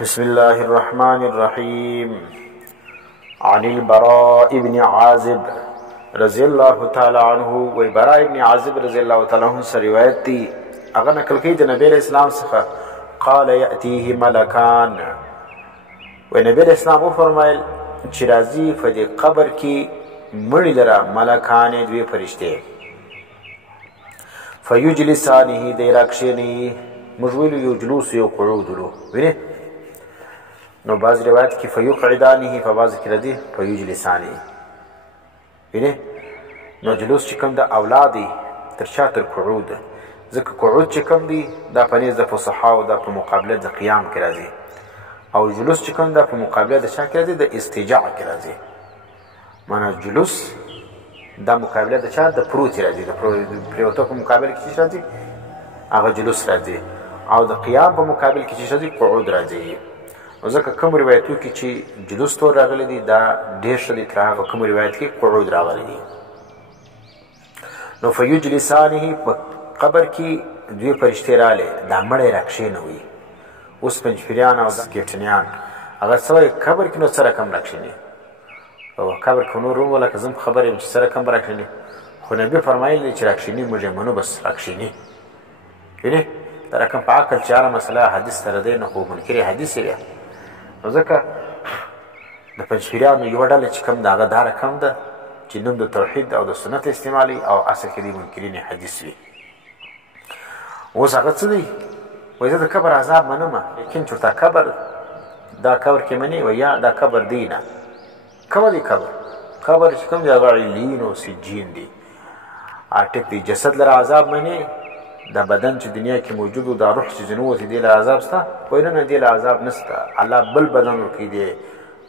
بسم الله الرحمن الرحيم. عن البراء بن عازب رضي الله تعالى عنه وبراء بن عازب رضي الله تعالى عنه سے روایت دی اگر نقل کی نبی علیہ السلام څخه قال یأتیه ملکان و نبی علیہ السلام فرمایل چې راځي په دې قبر کې مړي لره ملکان دوی فرشته فیجلسانه دی راکشنی مجویل یو جلوس یو قعود له وینه نو بعض روایت کې فیقعدانه په بعض کې راځي فیجلسانه وینه نو جلوس چې کوم د اولادي تر شاتر قعود ځکه قعود چې کوم دی دا پنځ د فصحا او د په مقابله د قیام کې راځي او جلوس چې کوم د په مقابله د شا کې راځي د استجاع کې راځي معنا جلوس دا مقابله د چا د پروت راځي د پروتو په مقابله کې راځي هغه جلوس راځي او د قیام په مقابل کې چې راځي قعود راځي نو ځکه کوم روایتو کې چې جلوس تور راغلي دي دا ډېر ښه دي تر هغه کوم روایت کې قعود راغلي دي نو فیجلسانه په قبر کې دوی فرشتې راغلې دا مړی راکښېنوي اوس پنجپیریان او ګیټنیان هغه سوی قبر کې نو څه رقم راکښېني او قبر کې نور هم لکه زم خبر یم چې څه رقم راکښېني خو نبي فرمایلی چې راکښېني موږ یې منو بس راکښېني وینې دا رقم په عقل چې هره مسله حدیث سره دی نو خو منکرې حدیث دی نو ځکه د پنجپیریانو یوه ډله چې کوم د هغه دا رقم ده چې نوم د توحید او د سنت استعمالي او اصل کې دی منکرین حدیث وي اوس هغه څه دی وایي زه د قبر عذاب منمه لیکن چې ورته قبر دا قبر کې منې وایي یا دا قبر دی نه کومه دی قبر چې کوم دی هغه علیین او سجین دی ټیک دی جسد لره عذاب منې دا بدن چې دنیا کې موجود و دا روح چې جنوت دی له عذاب سته وایي نه دی له عذاب نسته الله بل بدن ورکوي دی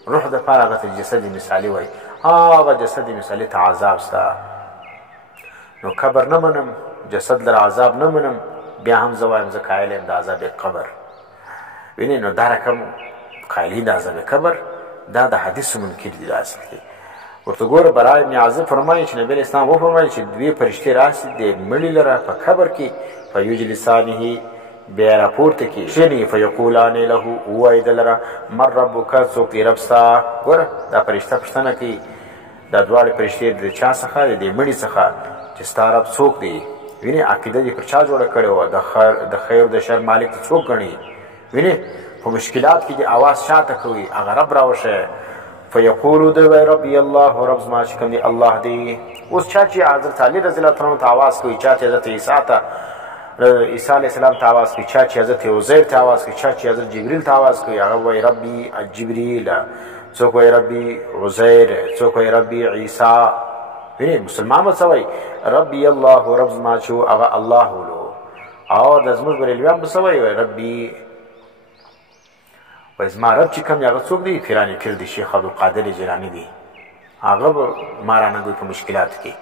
روح دپاره هغه ته جسد مثالي وایي هغه جسد مثالي ته عذاب سته نو قبر نه منم جسد لره عذاب نه منم بیا هم زه وایم زه قایل یم د عذاب قبر وینې نو دا رقم قایلین د عذاب قبر دا د حدیثو منکر دي اصل کې ورته ګوره برای ابن عازب فرمایي چې نبی اسلام وفرمایل چې دوی فرشتې راسي د مړي لره په قبر کې فیجلسانه بیا راپورته کې شني فیقولان له ووایي د لره من ربک څوک دی رب ستا ګوره دا فرشته پوښتنه کوي دا دواړې فرشتې د چا څخه د دې مړي څخه چې ستا رب څوک دی وینې عقیده دې پر چا جوړه کړې وه د خیر د شر مالک ته څوک ګڼي وینې په مشکلات کې د اواز شاته کوي هغه رب راوښیه فیقولو دی وای ربی الله رب زما چې کوم دی الله دی اوس چا چې حضرت علی رضی الله عنه ته آواز کوي چا چې حضرت عیسی علیه السلام ته آواز کوي چا چې حضرت عزیر ته آواز کوي چا چې حضرت جبریل ته آواز کوي هغه وای ربی جبریل څوک وای ربی عزیر څوک وای ربی عیسی وینې مسلمان به څه وایي ربی الله رب زما چې هغه الله ولو او د زموږ بریلویان به څه وایي ربی وای زما رب چې کوم دی هغه څوک دی پیران پیر دی شیخ عبدالقادر جیلاني دی هغه به ما رانه په مشکلات کې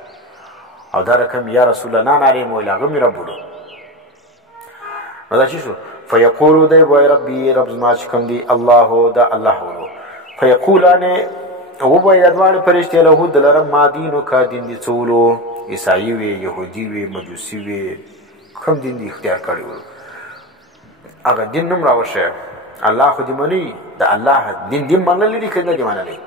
او دا رقم یا رسول الله نارې مو ویل هغه مې رب ولو نو دا چې شو فیقولو دی وای ربي رب زما چې کوم دی الله دا الله ولو فیقولانې ووایي دا دواړه فرشتې له د لره ما دینو کا دین دي څه ولو عیسایي وي یهودي وي مجوسي وي کوم دین دي اختیار کړی ولو هغه دین نوم راوښیه الله خو دې مني د الله دین دې منلی دي که نه دې منلی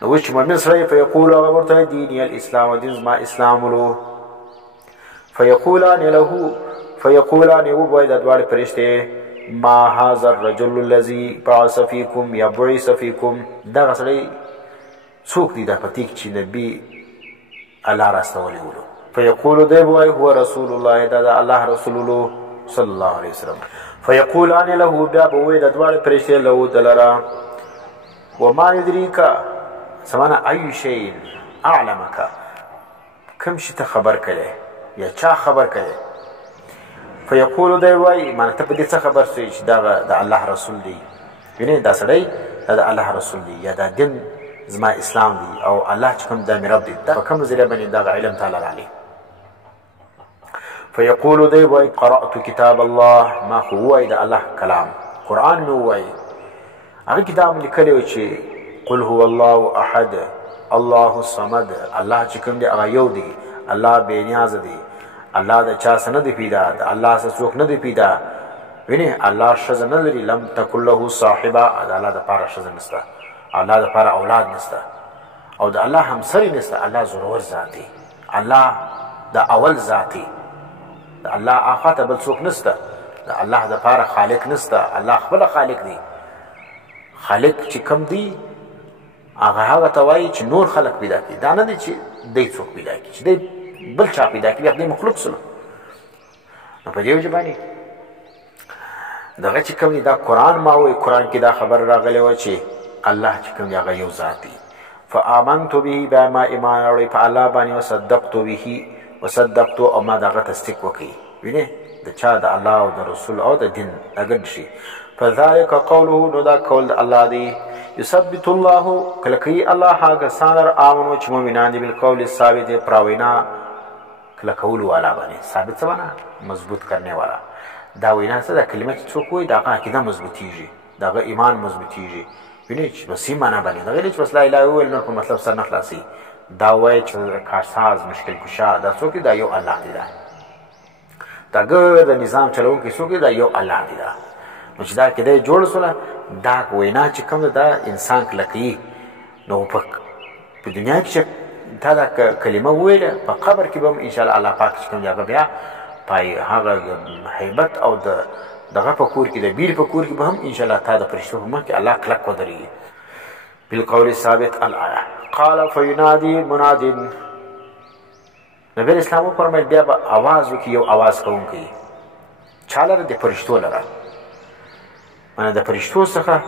نو اوس چې مؤمن سړی فیقول هغه ورته دیني الاسلام دین زما اسلام ولو فیقولان ووایي دا دواړې فرشتې ما هذا الرجل الذي بعث فيكم یا بعث فيكم دغه سړی څوک دی دا پتې چې نبي الله راستولی ولو فیقولو دی ووایي هو رسول الله دا د الله رسول الله صلی الله علیه وسلم فیقولان له بیا به وایي د دواړې فرشتې له د لره وما یدریک سمانه ای شی اعلمک کوم شي ته خبر کړی یا چا خبر کړی فیقولو دی وایي مانه ته په دې څه خبر سوې چې دا د الله رسول دی وینې دا سړی دا د الله رسول دی یا دا دین زما اسلام دی او الله چې کوم دا مې رب دی دا په کوم ذریعه باندې دغه علم تعالی راغلی فیقولو دی وای قرأت کتاب الله ما خو وای د الله کلام قرآن مې ووایي هغه کتاب مې لیکلی و چې قل هو الله احد الله الصمد الله چې کوم دی هغه یو دی الله بې نیازه دی الله د چا څه نه دی پیدا د الله څه څوک نه دی پیدا وینې الله ښځه نه لري، لم تکن له صاحبه، د الله دپاره ښځه نشته، الله دپاره اولاد نشته، او د الله همسري نشته. الله زورور ذات دی، الله د اول ذات دی، د الله آخوا ته بل څوک نشته، د الله دپاره خالق نشته، الله خپله خالق دی. خالق چې کم دی هغه ته وایي چې نور خلق پیدا کړي، دا نه دی چې دی څوک پیدا کړي، چې دی بل چا پیدا کړي، بیا خدای مخلوق سره. نو په دې وجه باندې دغه چې کوم دی دا قرآن ما وایي، قرآن کې دا خبر راغلی وه چې الله چې کوم دی هغه یو ذات دی. فآمنت به، بیا ما ایمان راوړی په الله باندې، وصدقت به، وصدقت او ما دغه تصدیق وکړي. وینې د چا د الله او د رسول او د دین ګډ شي. فذلک قوله، نو دا قول د الله دی. یثبت الله، کله کوي الله هغه کسان آمنو چې مؤمنان دي، بالقول الثابت، پر وینا کله کولو والا باندې. ثابت څه معنا؟ مضبوط کرنے والا. دا وینا څه ده؟ کلمه چې څوک وایي دغه عقیده مضبوطیږي، دغه ایمان مضبوطیږي. وینې چې بس معنا باندې دغه نه چې بس لا اله الا الله نور په مطلب سره نه خلاصي. دا وایي چې کارساز، مشکل کشا، دا څوک دی؟ دا یو الله دی. دا د نظام چلونکی څوک دی؟ دا یو الله دی. نو چې دا کېدی جوړ سوله، دا وینا چې کوم ده دا انسان کلکوي. نو په دنیا کې چې تا دا کلمه وویله، په قبر کې به هم انشاءالله الله پاک چې کوم دی هغه بیا په هغه هیبت او دغه په کور کې، د بیر په کور کې به هم انشاءالله تا د فرشتو په مخ کې الله کلک ودرېږي. بالقول ثابت الآیه. قال فینادي مناد، نبی اسلام وفرمیل بیا به اواز وکړي یو اواز کوونکی. چا لره؟ د فرشتو لره. معنی د فرشتو څخه،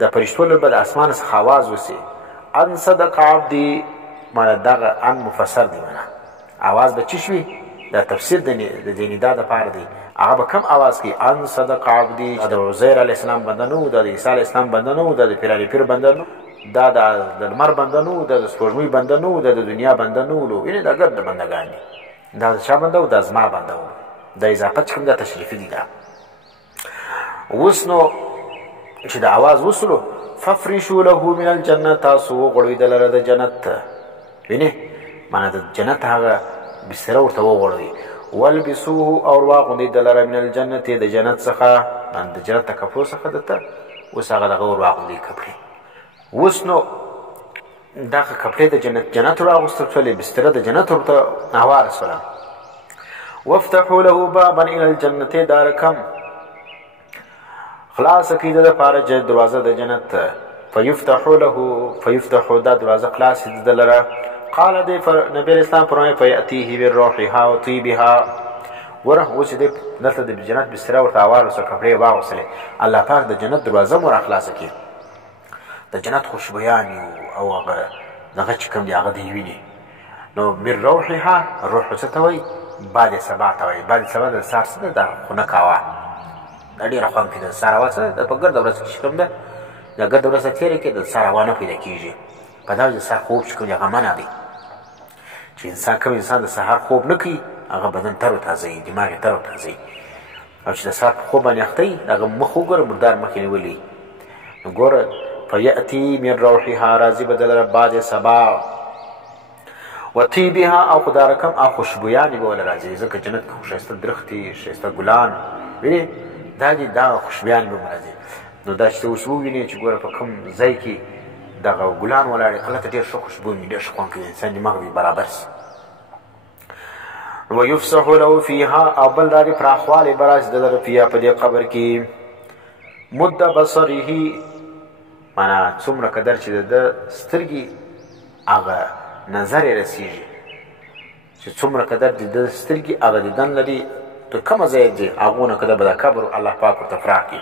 د فرشتو لره به د اسمان څخه اواز وسي. ان صدق عبدي، معنی دغه ان مفسر دی، معنی اواز به چی شوي؟ دا تفسیر د ندا دپاره دی. هغه به کم اواز کوي؟ ان صدق عبدي، د عزیر علیه السلام بنده نه و، د عیسی علیه السلام بنده نه و، د پیر پیر بنده نه، دا د لمر بنده نه و، د سپوږمۍ بنده نه و، د دنیا بنده نه و. یعنې دا ګرد بندګان دي. دا د چا بنده و؟ دا زما بنده و. د اضافت چې کوم دا تشریفي دي. دا اوس نو چې د اواز وسلو، ففرشو له من الجنه، تاسو وغوړوئ د لره د جنت. وینې معنی د جنت هغه بستره ورته وغوړوئ. والبسوه، او واغوندئ د لره من الجنت، د جنت څخه، د جنت د کپړو څخه دته اوس هغه دغه ور واغوندئ کپړې. اوس نو دغه کپړې د جنت راغوستل شولې، بستره د جنت ورته هواره شوله. وافتحوا له بابا الى الجنه، دارکم خلاص کړئ د لپاره دروازه د جنت. فیفتحوا له، فیفتحوا، دا دروازه خلاص د لره. قال دی نبی اسلام فرمایي فیاتیه بالروحها وطیبها. وره اوس دې دلته د جنت بستره ورته هواره شوه، کپړې واغوستلې. الله پاک د جنت دروازه مو راخلاصه کړي، د جنت خوشبویان او هغه دغه چې کوم دی هغه دی ویني. نو من روحها، روح څه ته وایي؟ باد صبا ته وایي. باد صبا د سهار څه ده؟ د خنک هوا، دا ډېره خوند کوي. د سهار هوا څه ده؟ په ګرده ورځ کې چې کوم ده، د ګرده ورځ تېره کې د سهار هوا نه پیدا کېږي. په دا وجه سهار خوب چې کوم دی هغه منع دی. چې انسان کوم انسان د سهار خوب نه کوي، هغه بدن تر و تازه وي، دماغ یې تر و تازه وي. او چې د سهار په خوب باندې اخته وي، هغه مخ وګوره مردار مخ یې نیولی. نو ګوره فیأتی من روحها، راځي به د لره باد صبا، وطیبها، او خدا رقم او خوشبویانې به وله راځي. ځکه جنت کې ښایسته درختې، ښایسته ګلان، وینې دا دي، دا خوشبویانې به راځي. نو دا چې ته اوس ووینې چې ګوره په کوم ځای کې دغه ګلان ولاړې، هلته ډېر ښه خوشبو وي، ډېر ښه خوند کوي، انسان دماغ وي برابر شي. ویفسح له فیها، او بل دا دې پراخوالی به راشي د لره فیها، په دې قبر کې. مد بصره، معنی څومره قدر چې د سترګې هغه نظر یې رسېږي، چې څومره قدر د سترګې هغه دیدن لري، تر کومه ځای دی هغونه قدر به د قبر الله پاک ورته فراخ کړي.